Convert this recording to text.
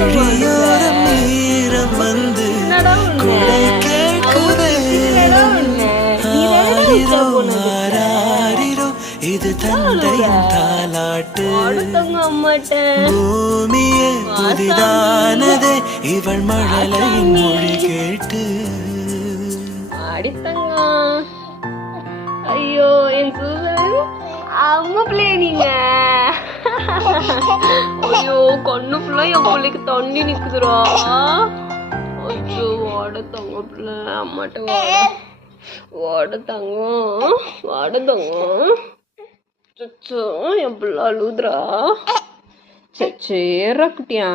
விழியோரம் ஈரம் வந்து குடை கேட்குதே ஆரிரோ ஆராரிரோ இது தந்தையின் தாலாட்டு பூமியே புதிதானதே இவள் மழலையின் மொழி கேட்டு அடித்தங்க. ஐயோ என் சூசன் அம்மா பிள்ளைய நீங்க. ஐயோ கண்ணு ஃபுல்லா என் பிள்ளைக்கு தண்ணி நிக்குதுரா. ஐயோ வாட தங்க பிள்ளை அம்மாட்ட வாட தங்கம் வாட தங்கம். சச்சோ என் பிள்ளை அழுதுரா. சச்சேரா குட்டியா.